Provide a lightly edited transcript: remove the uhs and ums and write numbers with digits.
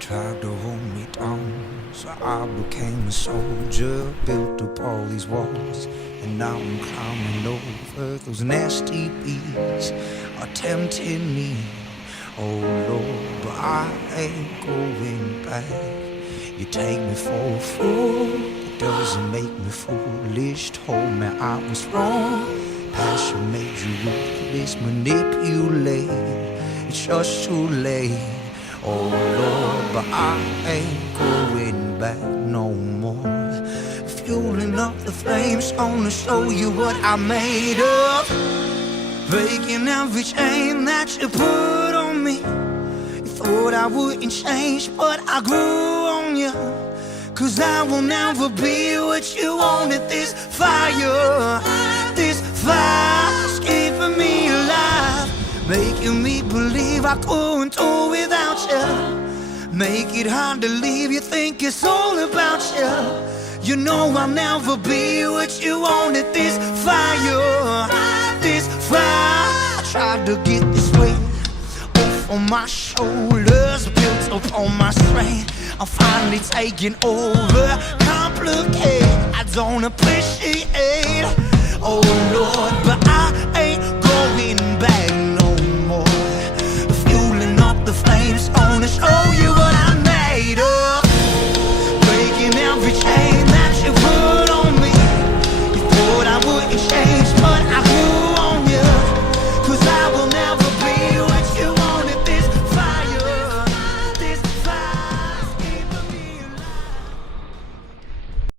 Tried to hold me down, so I became a soldier. Built up all these walls, and now I'm climbing over. Those nasty bees are tempting me, oh Lord, but I ain't going back. You take me for a fool, it doesn't make me foolish. Told me I was wrong, passion made you ruthless, manipulate. It's just too late. Oh Lord, but I ain't going back no more. Fueling up the flames, gonna show you what I made of. Breaking every chain that you put on me. You thought I wouldn't change, but I grew on you. Cause I will never be what you wanted. This fire's keeping me alive, making me believe I couldn't do without you. Make it hard to leave, you think it's all about you. You know I'll never be what you wanted. This fire I tried to get this weight off on my shoulders, built up on my strength. I'm finally taking over. Complicate, I don't appreciate. Oh Lord, but I ain't